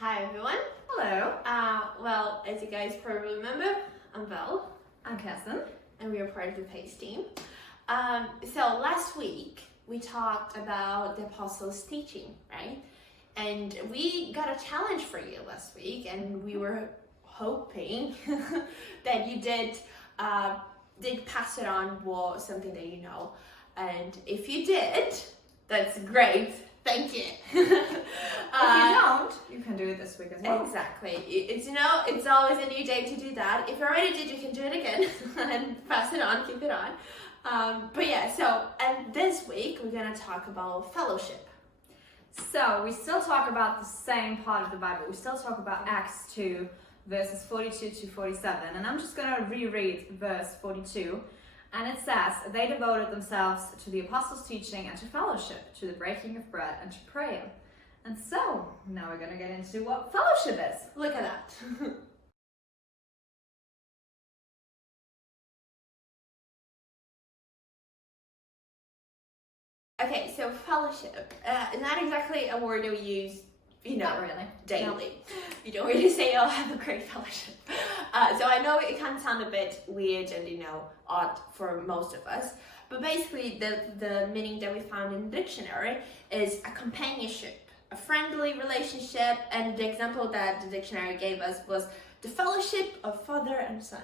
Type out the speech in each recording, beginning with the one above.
Hi everyone. Hello. Well, as you guys probably remember, I'm Val. I'm Kirsten. And we are part of the Pais team. So last week we talked about the apostles' teaching, right? And we got a challenge for you last week, and we were hoping that you did pass it on or something that you know. And if you did, that's great. Thank you. If you don't, you can do it this week as well. Exactly. It's always a new day to do that. If you already did, you can do it again and pass it on, keep it on. And this week we're gonna talk about fellowship. So we still talk about the same part of the Bible. We still talk about Acts 2, verses 42 to 47. And I'm just gonna reread verse 42. And it says, they devoted themselves to the apostles' teaching and to fellowship, to the breaking of bread and to prayer. And so, now we're going to get into what fellowship is. Look at that. Okay, so fellowship, not exactly a word that we use, Not really. daily. No. You don't really say, oh, have a great fellowship. So I know it can sound a bit weird and, odd for most of us. But basically, the meaning that we found in the dictionary is a companionship, a friendly relationship. And the example that the dictionary gave us was the fellowship of father and son.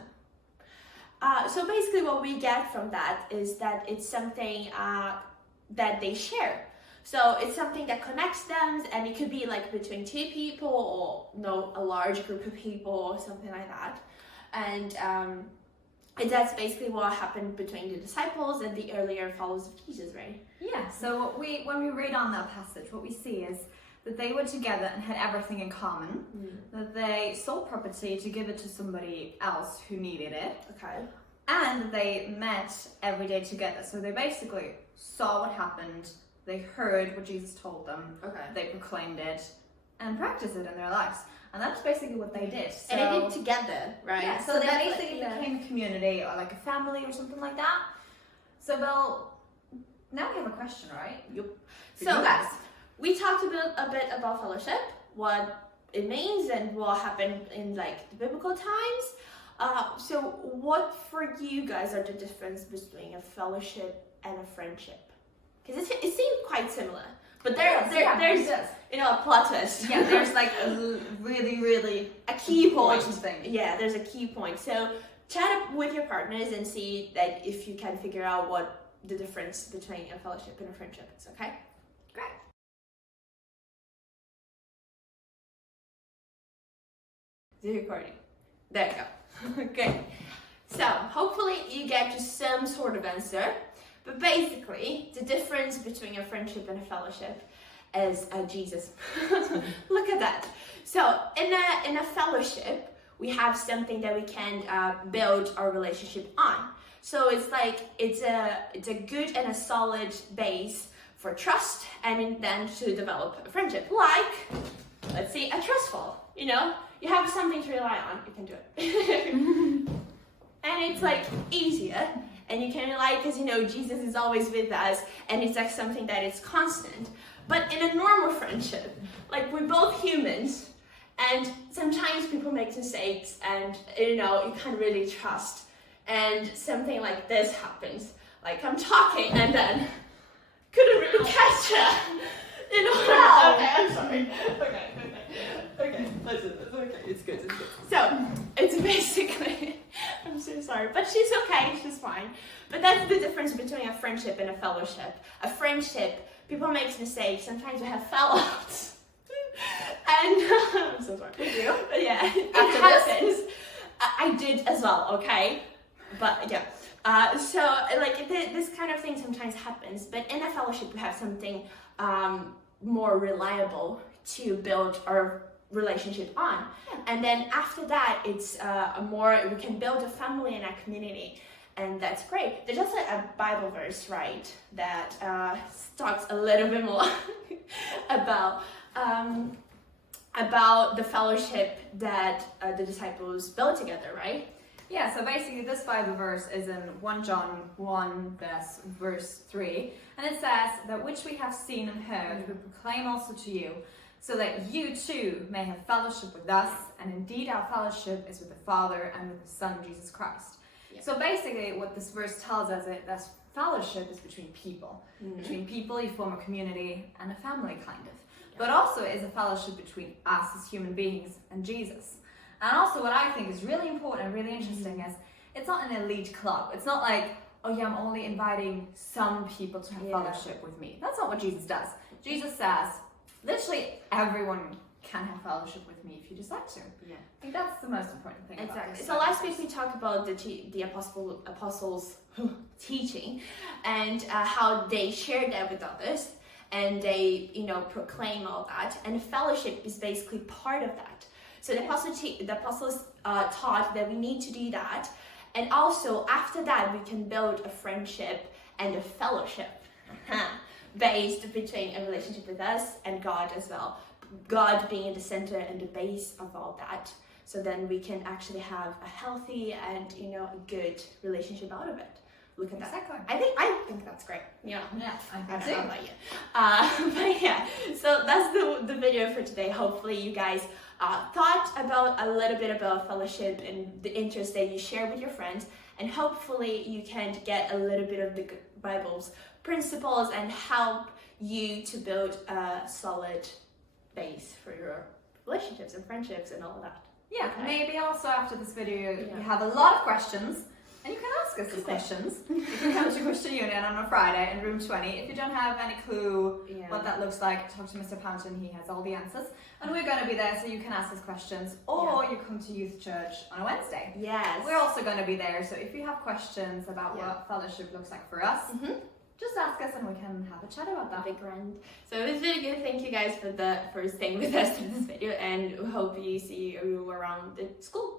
So basically what we get from that is that it's something that they share. So it's something that connects them, and it could be like between two people or a large group of people or something like that. And that's basically what happened between the disciples and the earlier followers of Jesus, right? Yeah, so when we read on that passage, what we see is that they were together and had everything in common, that they sold property to give it to somebody else who needed it. Okay. And they met every day together. So they basically saw what happened, they heard what Jesus told them, they proclaimed it, and practiced it in their lives. And that's basically what they did. So, and they did it together, right? Yeah, so they basically became a community or like a family or something like that. So, well, now we have a question, right? Yep. For So, you guys. we talked a bit about fellowship, what it means and what happened in the biblical times. So what for you guys are the difference between a fellowship and a friendship? Because it seemed quite similar, but there's a plot twist. Yeah, there's a really a key point. thing. Yeah, there's a key point. So chat up with your partners and see that if you can figure out what the difference between a fellowship and a friendship is. Okay. Great. The recording. There you go. Okay. So hopefully you get to some sort of answer. But basically, the difference between a friendship and a fellowship is Jesus. Look at that. So in a fellowship, we have something that we can build our relationship on. So it's a good and a solid base for trust, and then to develop a friendship. Let's see, a trust fall. You have something to rely on, you can do it. And it's easier, and you can rely because Jesus is always with us, and it's something that is constant. But in a normal friendship, we're both humans, and sometimes people make mistakes, and you can't really trust. And something like this happens. I'm talking, and then couldn't really catch her. No. Okay, I'm sorry. Okay, listen, it's okay, it's good. So, it's basically, I'm so sorry, but she's okay, she's fine. But that's the difference between a friendship and a fellowship. A friendship, people make mistakes, sometimes we have fallouts. And, I'm so sorry. Did you? Yeah, it happens. I did as well, okay? But, yeah. This kind of thing sometimes happens, but in a fellowship we have something more reliable to build our relationship on. Yeah. And then after that, it's we can build a family and a community, and that's great. There's also a Bible verse, right, that talks a little bit more about the fellowship that the disciples built together, right? Yeah, so basically this Bible verse is in 1 John 1 verse 3, and it says that which we have seen and heard, we proclaim also to you, so that you too may have fellowship with us, and indeed our fellowship is with the Father and with His Son, Jesus Christ. Yeah. So basically what this verse tells us is that fellowship is between people. Between people, you form a community and a family, kind of. But also is a fellowship between us as human beings and Jesus. And also what I think is really important and really interesting is it's not an elite club. It's not like, oh yeah, I'm only inviting some people to have fellowship with me. That's not what Jesus does. Jesus says, literally everyone can have fellowship with me if you decide to. Yeah. I think that's the most important thing. Exactly. About this. So last week we talked about the apostles' teaching and how they shared that with others, and they proclaim all that. And fellowship is basically part of that. So the apostles taught that we need to do that, and also after that we can build a friendship and a fellowship based between a relationship with us and God as well. God being at the center and the base of all that, so then we can actually have a healthy and a good relationship out of it. Look at that. Exactly. I think that's great. Yeah, I don't know about you. But yeah, so that's the video for today. Hopefully you guys thought about a little bit about fellowship and the interest that you share with your friends, and hopefully you can get a little bit of the Bible's principles and help you to build a solid base for your relationships and friendships and all of that. Yeah, Okay. maybe also after this video Yeah. you have a lot of questions, and you can ask us these questions. You can come to Christian Union on a Friday in room 20. If you don't have any clue what that looks like, talk to Mr. Pounton, he has all the answers. And we're going to be there so you can ask us questions, or you come to youth church on a Wednesday. Yes. We're also going to be there, so if you have questions about what fellowship looks like for us, just ask us and we can have a chat about that. Big grand. So it was really good. Thank you guys for staying with us in this video, and we hope you see you around the school.